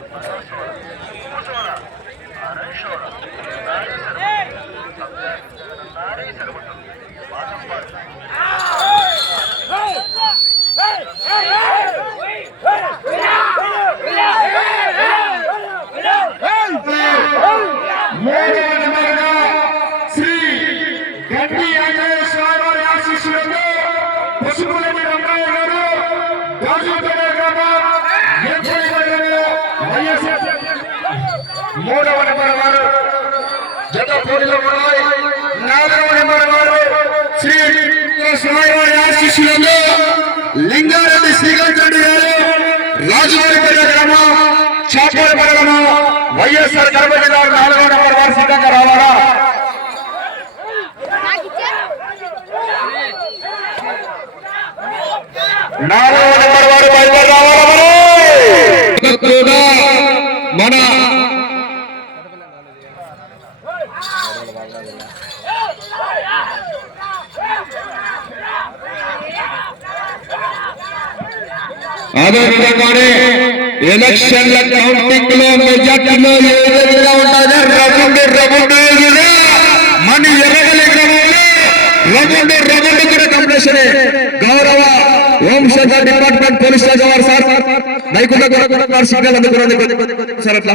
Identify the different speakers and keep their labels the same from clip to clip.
Speaker 1: Thank you. జత పోటీలో ఉన్నాయి నాలుగవ నెంబర్ శ్రీ స్వామి వారి ఆశీస్సులతో లింగారెడ్డి శ్రీకాంత్ రెడ్డి గారు రాజువారిపేట గ్రామం చాపల వైఎస్ఆర్ కడప గారు నాలుగో నెంబర్ వారు సిద్ధంగా రావాలా? నాలుగో నెంబర్ వారు బయలుదేరి రావాలా మన అదే విధంగానే ఎలక్షన్ల కౌంటింగ్లో మెజార్టీలో ఏ విధంగా ఉంటుందో? రగుండు రగుండు ఎదురుగా మన ఎర్రగలి క్రమంలో రగుండు రగుండు కూడా కంప్లీషన్ గౌరవ హోంశాఖ డిపార్ట్మెంట్ పోలీస్ శాఖ వారు సార్. నైకుండ వారు సిగ్నల్ అందుకున్నారు సార్ అట్లా.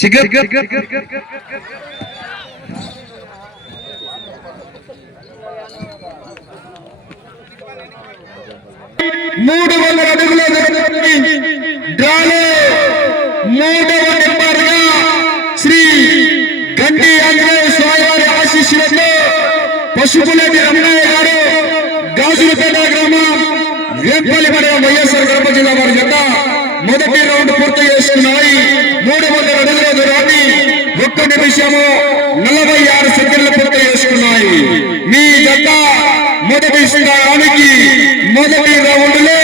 Speaker 1: సిగ్నల్ మూడు వందల అడుగుల డ్రాలో మూడవ నెంబర్గా శ్రీ గండి ఆంజనేయ స్వామి వారి ఆశీస్సులతో పశుపులేటి రమణయ్య గారు గాజులపేట గ్రామం వేపల్లి మండలం వైఎస్ఆర్ కడప జిల్లా వారి జత మొదటి రౌండ్ పూర్తి చేసుకున్నాయి. మూడు వందల అడుగుల దూరాన్ని ఒక్క నిమిషము నలభై ఆరు సెకండ్లు పూర్తి చేసుకున్నాయి. మీ జత మొదటి స్థానానికి మొదటి రౌండ్లో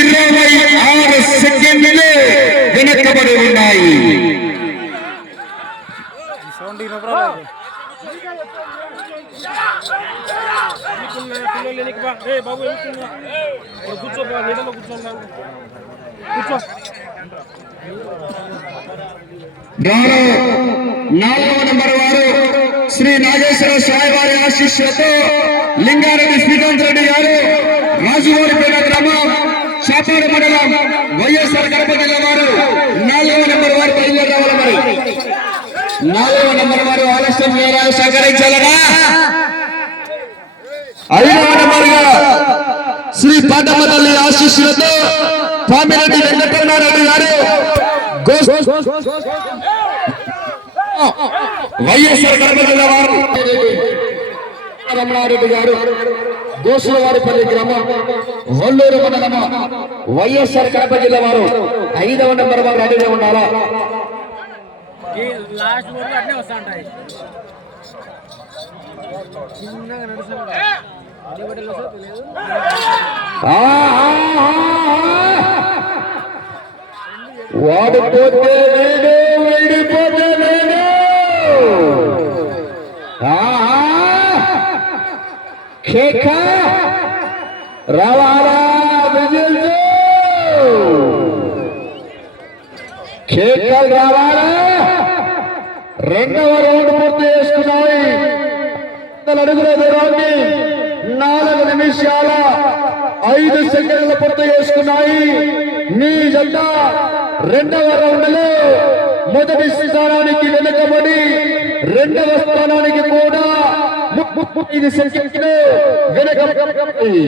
Speaker 1: ఇరవై ఆరు సెకండ్లు వెనక్కబడి ఉన్నాయి. నాలుగవ నంబర్ శ్రీ నాగేశ్వర స్వామి వారి ఆశీస్సులతో లింగారెడ్డి శ్రీకాంత్ రెడ్డి గారు రాజువారిపేట గ్రామం చాపాడు మండలం వైఎస్ఆర్ కడప జిల్లా వారు నాలుగవ నంబర్ వారు బయలుదేరి రావాలి మరి. నాలుగవ నెంబర్ వారు ఆలస్యం ద్వారా సహకరించాలనా? ఐదవ నంబర్గా శ్రీ పాటమ్మ తల్లి ఆశీస్సులతో పామిరెడ్డి వెంకటరమారెడ్డి గారు గోస్ వైఎస్ఆర్ కడప జిల్లా వారు. రమణారెడ్డి గారు గోసులవారిపల్లి గ్రామం ఒల్లూరు మండలం వైఎస్ఆర్ కడప జిల్లా వారు. ఐదవ నెంబర్ వారు రెడీగా ఉండాలా
Speaker 2: ఈ లాస్ట్
Speaker 1: కేక రవాణా విజిల్ శేఖర్ రావాలా రెండవ రౌండ్ పూర్తి చేసుకున్నాయి. అడుగుల దూరాన్ని నాలుగు నిమిషాల ఐదు సెకండ్లు పూర్తి చేసుకున్నాయి. మీ జంట రెండవ రౌండ్లో మొదటి స్థానానికి వెనుకబడి రెండవ స్థానానికి కూడా ఐదు సెకండ్లు వెనుకబడి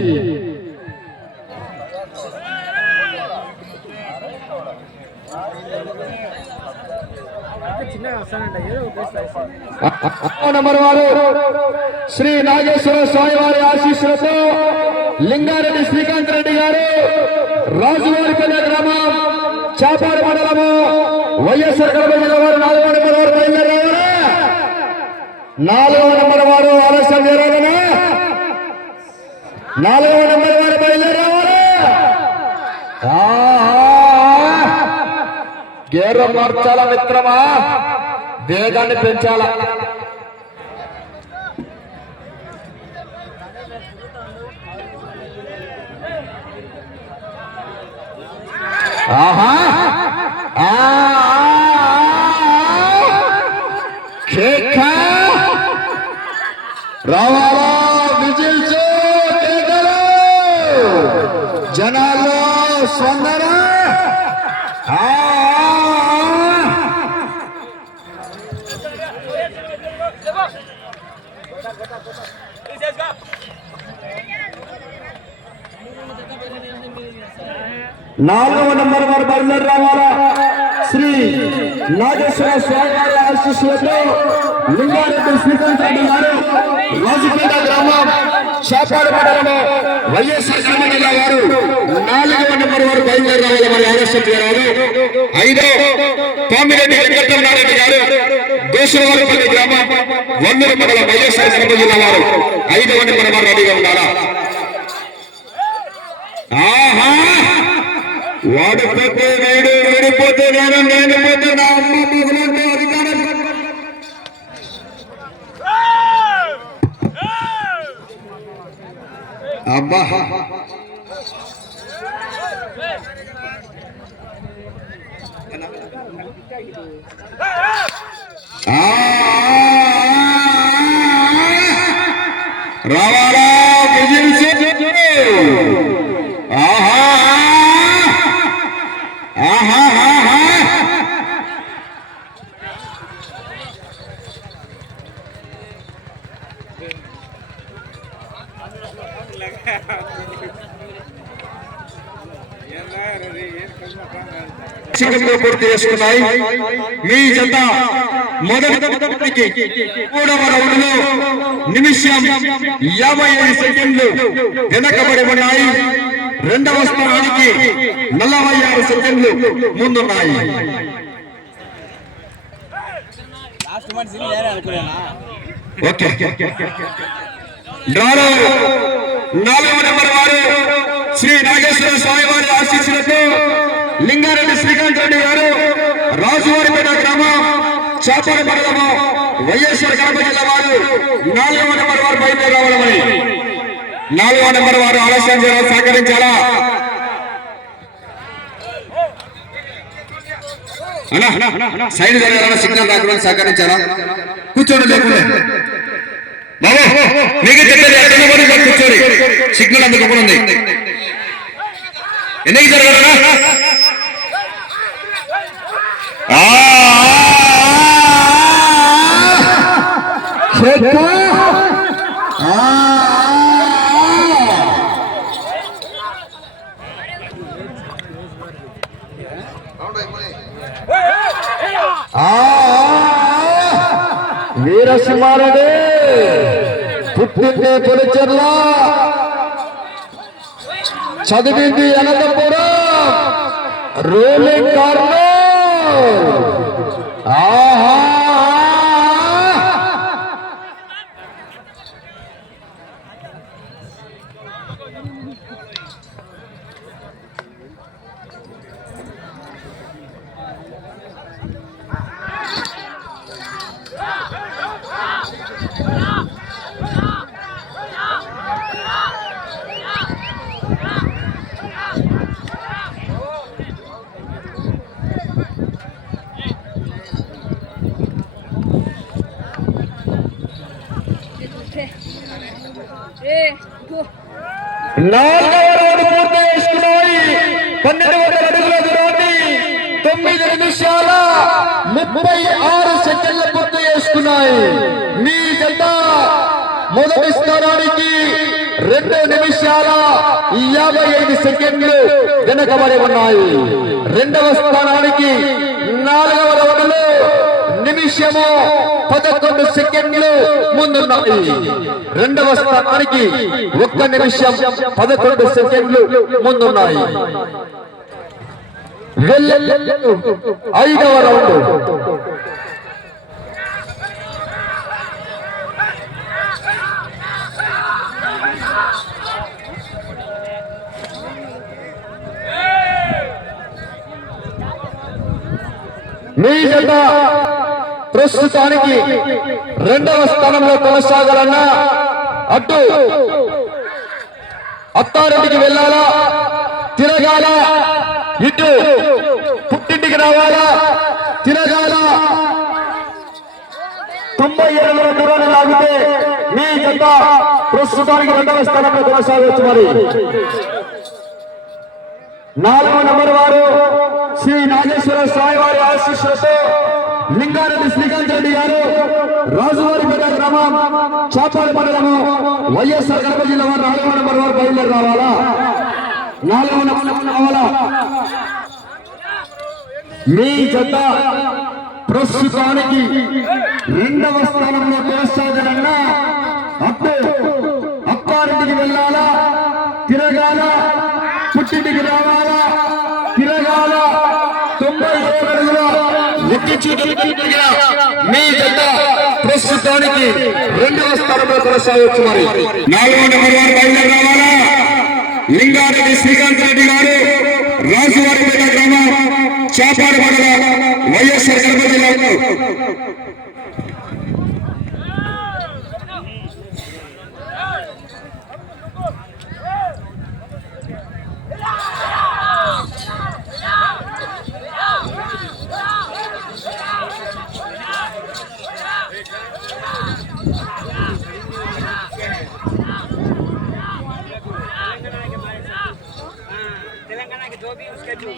Speaker 1: నంబర్ వారు శ్రీ నాగేశ్వర స్వామి వారి ఆశీస్సులతో లింగారెడ్డి శ్రీకాంత్ రెడ్డి గారు రాజువారిపల్లె గ్రామం చాపాడు మండలము వైఎస్ఆర్ కడప జిల్లా వారు నాలుగవ నెంబర్ వారు బయలుదేరారా. నాలుగవ నెంబర్ వారు ఆలస్యం జరగదనా నాలుగవ నెంబర్ వారు బయలుదేరేవారు? గేర్ర మార్చాల మిత్రమా? వేగాన్ని పెంచాల? ఆహా! రావాలా విజిల్స్ కేకలు జనాల్లో స్పందన ఆ, ఆ, ఆ. నాలుగవ నంబర్ వారు బయలుదేరి రావాలా శ్రీ నాగేశ్వర స్వామి వారి ఆశీస్సులతో లింగారెడ్డి శ్రీకాంత్ రెడ్డి గారు రాజుపేట గ్రామం చేపాడు మండలము వైఎస్ఆర్ కడప గారు నాలుగవ నెంబర్ వరకు బయలుదేరి రావాలి. మరి ఆలస్యం చేయాలి ఐదో పామిరెడ్డి వెంకటరమణారెడ్డి గారు దేశవారిపల్లి గ్రామం వందల మండలం వైఎస్ఆర్ కడప జిల్లా వారు ఐదవ నెంబర్ వారు రెడీగా ఉండాలా? ఆహా! వాడు పోతే వీడు వీడిపోతే నేను నేను పోతే నా అమ్మ అబ్బా ఆ, రావాలా విజయం ఆహా ఆహా ఆహా శిఖరంలో పూర్తి చేసుకున్నాయి. మీ జత మొదటి మూడవ రౌండ్లో నిమిషం యాభై ఐదు సెకండ్లు వెనకబడి ఉన్నాయి రెండవ స్థానానికి నలభై ఆరు సెకండ్లు ముందున్నాయి. ఓకే. నాలుగవ నెంబర్ వారు శ్రీ నాగేశ్వర స్వామి వారి ఆశీస్సులతో లింగారెడ్డి శ్రీకాంత్ రెడ్డి గారు రాజువారిపేట గ్రామం చేపల మండలము వైఎస్ఆర్ కడప జిల్లా వారు. నాలుగవ నెంబర్ వారు బయట రావాలని నాలుగవ నెంబర్ వారు ఆలస్యం చేయాలి? సహకరించాలా? సైడ్ జరగాల సిగ్నల్ రాకుండా సహకరించాలా? కూర్చోండి లేకుండా. బాబు మీకు చెప్పేది కూర్చోండి. సిగ్నల్ అందుకు కూడా ఉంది. என்னைக்கு சார் வரணும் வீரசுமாரனே புட்டு பொறிச்சிடலாம் చదివింది అనంతపురం. Ruling corner. ఆహా! నాలుగవ రౌండ్ పూర్తి చేసుకున్నాయి పన్నెండు వందల అడుగుల దూరాన్ని తొమ్మిది నిమిషాల ముప్పై ఆరు సెకండ్లు పూర్తి చేసుకున్నాయి మీ జత మొదటి స్థానానికి రెండు నిమిషాల యాభై ఐదు సెకండ్లు వెనకబడి ఉన్నాయి రెండవ స్థానానికి నాలుగవ రౌండ్లో నిమిషము పదకొండు సెకండ్లు ముందున్నాయి రెండవ స్థానానికి ఒక్క నిమిషం పదకొండు సెకండ్లు ముందున్నాయి ఐదవ రౌండ్. మీ జత ప్రస్తుతానికి రెండవ స్థానంలో కొనసాగాలన్నా అటు అత్తారెడ్డికి వెళ్ళాలా? తిరగాల? ఇటు పుట్టింటికి రావాలా? తిరగాల? తొంభై ఏళ్ళ దూరాన్ని లాగితే మీ జత ప్రస్తుతానికి రెండవ స్థానంలో కొనసాగవచ్చు మరి. నాలుగో నెంబర్ వారు శ్రీ నాగేశ్వర స్వామి వారి ఆశీస్సులతో లింగారెడ్డి శ్రీకాంత్ రెడ్డి గారు రాజువారిపేట గ్రామం చాపాడు మండలము వైఎస్ఆర్ కడప జిల్లా వారు నాలుగో నెంబర్ వారు బయలుదేరి రావాలా? నాలుగో రావాలా? మీ జత ప్రస్తుతానికి రెండవ స్థానంలో కొనసాగడన్నా అప్పు అప్పారింటికి వెళ్ళాలా? తిరగాల? పుట్టింటికి రావాలా? ఎక్కించి మీ జత ప్రస్తుతానికి రెండవ స్థానంలో కొనసాగవచ్చు మరి. నాలుగో నెంబర్ వారు బయలుదేరి రావాలా? లింగారెడ్డి శ్రీకాంత్ రెడ్డి గారు రాజువారిపేట గ్రామం చాపాడు మండలం వైఎస్ఆర్ కడప జిల్లాలో
Speaker 3: తెలంగాణకి జోబీ ఉస్కే జో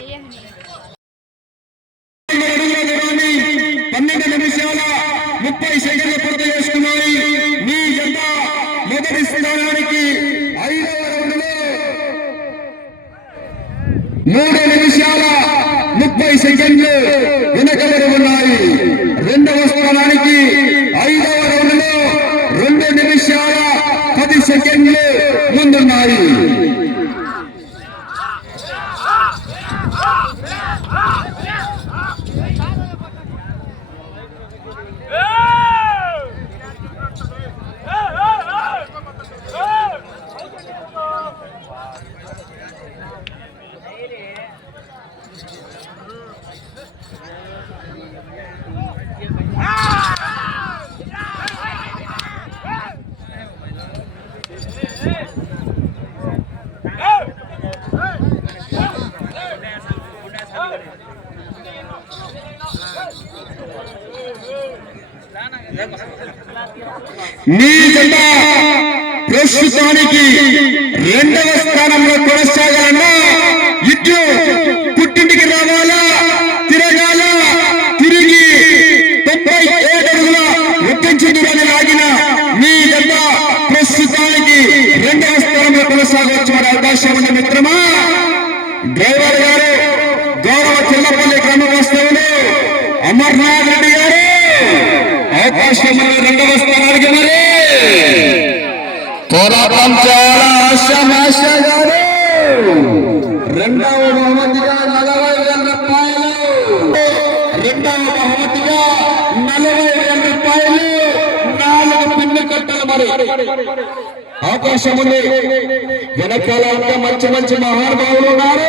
Speaker 1: పన్నెండు నిమిషాల ముప్పై సెకండ్లు పూర్తి చేసుకున్నాయి మీ జత మొదటి స్థానానికి ఐదవ రౌండ్లో మూడు నిమిషాల ముప్పై సెకండ్లు వెనకబడి ఉన్నాయి. రెండవ స్థానానికి ఐదవ రౌండ్లో రెండు నిమిషాల పది సెకండ్లు ముందున్నాయి. మీ జెండా ప్రస్తుతానికి రెండవ స్థానంలో కొనసాగాలన్నా ఇటు పుట్టింటికి రావాలా తిరగాల తిరిగి తొంభై ఏడు అడుగుల ఒప్పించి లాగిన మీ జెండా ప్రస్తుతానికి రెండవ స్థానంలో కొనసాగవచ్చు మరి అవకాశం ఉన్న మిత్రమా? డ్రైవర్ గారు గౌరవ చిల్లపల్లి గ్రామవాస్తవులు అమర్నాథ్ రెడ్డి గారు. అవకాశం రెండవ స్థానానికి మరి కోలాపం చాలా గారు. రెండవ బహుమతిగా నలభై వేల రూపాయలు. రెండవ బహుమతిగా నలభై వేల రూపాయలు. నాలుగు పిన్ను కట్టలు మరి. అవకాశం ఉంది. వెనకాల ఇంకా మంచి మంచి మహానుభావులు ఉన్నారు.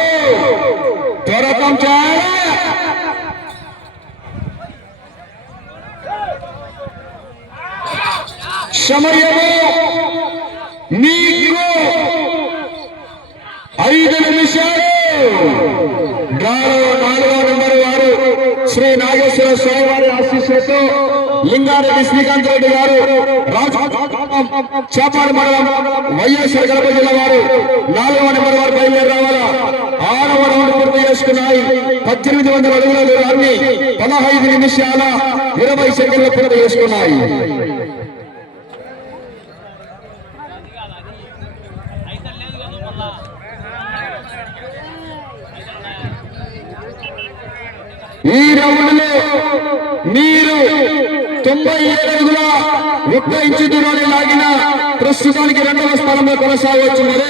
Speaker 1: త్వరకం చాలా సమయము మీకు ఐదు నిమిషాలు. నాలుగో నెంబర్ వారు శ్రీ నాగేశ్వర స్వామి వారి ఆశీస్సులతో లింగారెడ్డి శ్రీకాంత్ రెడ్డి గారు చేపాడు మండలం వైఎస్ఆర్ కడప జిల్లా వారు నాలుగవ నెంబర్ వారు బయలుదేరి రావాలా? ఆరవ రౌండ్ పూర్తి చేసుకున్నాయి. పద్దెనిమిది వందల అడుగుల దూరాన్ని పదహైదు నిమిషాల ఇరవై సెకండ్లు పూర్తి చేసుకున్నాయి. ఈ రౌండ్లో మీరు తొంభై ఏడు అడుగుల ఒక్క ఇంచు దూరాన్ని లాగిన ప్రస్తుతానికి రెండవ స్థానంలో కొనసాగవచ్చు మరి.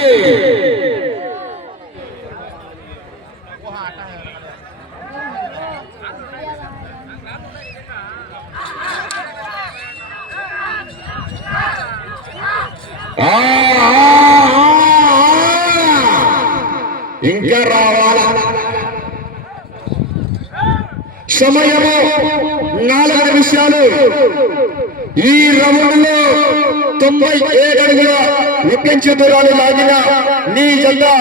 Speaker 1: ఇంకా రావాలా? సమయము నాలుగు నిమిషాలు. ఈ రౌండ్లో తొంభై ఏడు అడుగుల ఒప్పించి దూరాన్ని లాగిన నీ జెండా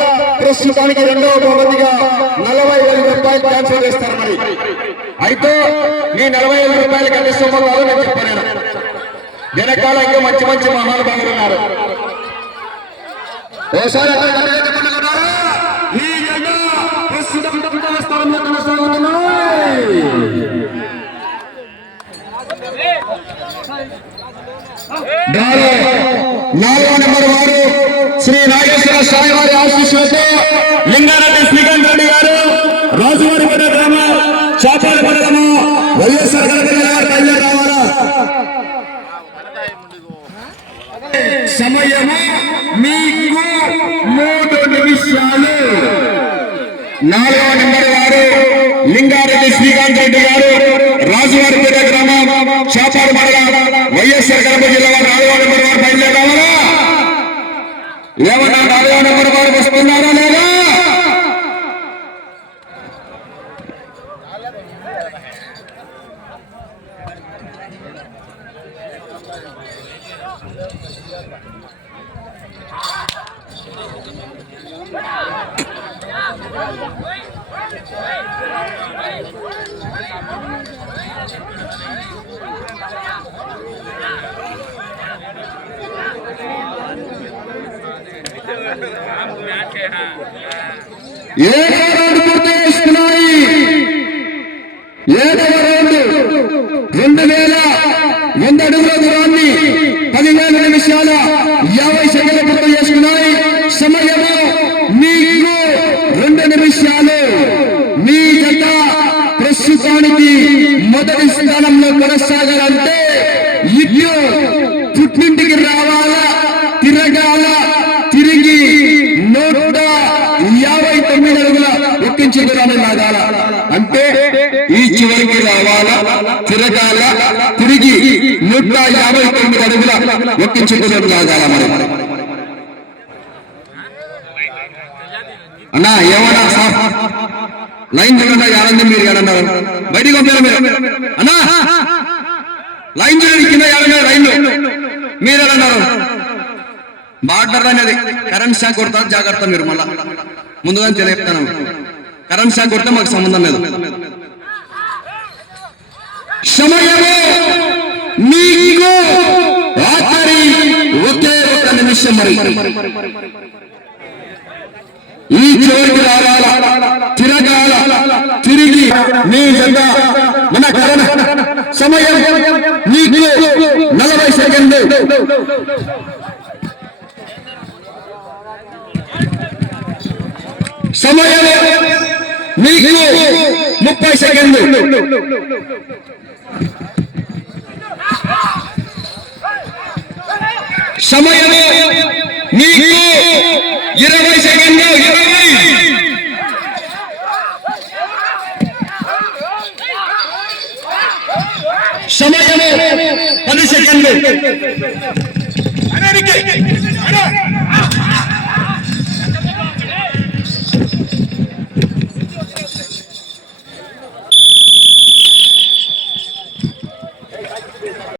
Speaker 1: ప్రస్తుతానికి రెండవ బహుమతిగా నలభై వేల రూపాయలు ట్రాన్స్ఫర్ చేస్తారు మరి. అయితే నీ నలభై వేల రూపాయలు కంటే సొమ్ము నేను చెప్పలేను. వెనకాల ఇంకా మంచి మంచి మహానుభావులు ఉన్నారు. ఓసారి ఈ జెండా ప్రస్తుతం రెండవ స్థానంలో కొనసాగుతున్నాయి గారు నాలుగో నెంబర్ వారు శ్రీ నాగేశ్వర స్వామి వారి ఆశీస్సులతో లింగారెడ్డి శ్రీకాంత్ రెడ్డి గారు రాజువారిపేట గ్రామ చేపల మండలము వైఎస్ఆర్ కడప రావాలా సమయము? మీకు మూడు నిమిషాలు. నాలుగవ నెంబర్ వారు లింగారెడ్డి శ్రీకాంత్ రెడ్డి గారు రాజువారిపేట గ్రామం వైఎస్ఆర్ కడప జిల్లా వారు నాలుగవ నెంబర్ వారు బయలుదేరావాలా ఏమన్నా నాలుగవ నెంబర్ వారు వస్తున్నారా లేదా ఏడవ రౌండ్ పూర్తి చేసుకున్నాయి ఏడవ రౌండ్ రెండు వేల వంద అడుగుల దూరాన్ని పదివేల నిమిషాల యాభై సెకండ్లు పూర్తి చేసుకున్నాయి సమయము మీకు రెండు నిమిషాలు మీ జత ప్రస్తుతానికి మొదటి స్థానంలో కొనసాగాలంటే ఇటు పుట్టింటికి రావాలా తిరగాల తిరిగి నూట యాభై తొమ్మిది అడుగుల ఎక్కించి లాగాల. అంటే ఈ చివరికి రావాలా తిరగాల తిరిగి నూట యాభై తొమ్మిది అడుగుల ఒక్క దూరం లాగాల మరి. అన్నా ఏమన్నా సార్? లైన్ చూడండి ఏడండి మీరు ఏడన్నారు? బయటికి పంపారు మీరు. అన్నా లైన్ చూడండి కింద ఏడన్నారు లైన్ మీరు ఏడన్నారు? బార్డర్ అనేది కరెంట్ షాక్ కొడతారు జాగ్రత్త మీరు మళ్ళా. ముందుగా తెలియపుతాను కరెంట్ షాక్ కొడితే మాకు సంబంధం లేదు. సమయము మీకు ఆఖరి ఒకే ఒక నిమిషం మరి. ఈ చివరికి రావాల? తిరగాల? తిరిగి మీ జత మన కరణ సమయం మీకు నలభై సెకండ్ సమయం మీకు ముప్పై సెకండ్లు. సమయం మీకు ఇరవై సెకండ్లు. ఇరవై. సమయం పది సెకండ్లు.